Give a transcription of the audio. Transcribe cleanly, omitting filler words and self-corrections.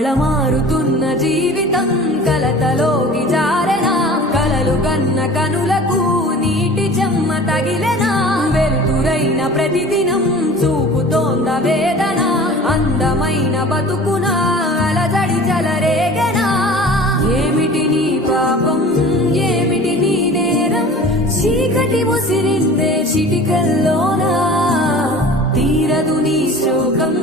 కళమారుతున్న జీవితం కలతలోకి జారెనా కలలు కన్న కనులకు నీటి చెమ్మ తగిలెనా వెలుతురైన ప్రతిదినం చూపుతోంద వేదన అందమైన బతుకున అలజడి చలరేగెనా ఏమిటి నీ పాపం ఏమిటి నీ నేరం చీకటి ముసిరిందే చిటికల్లోనా తీరదు నీ శోకం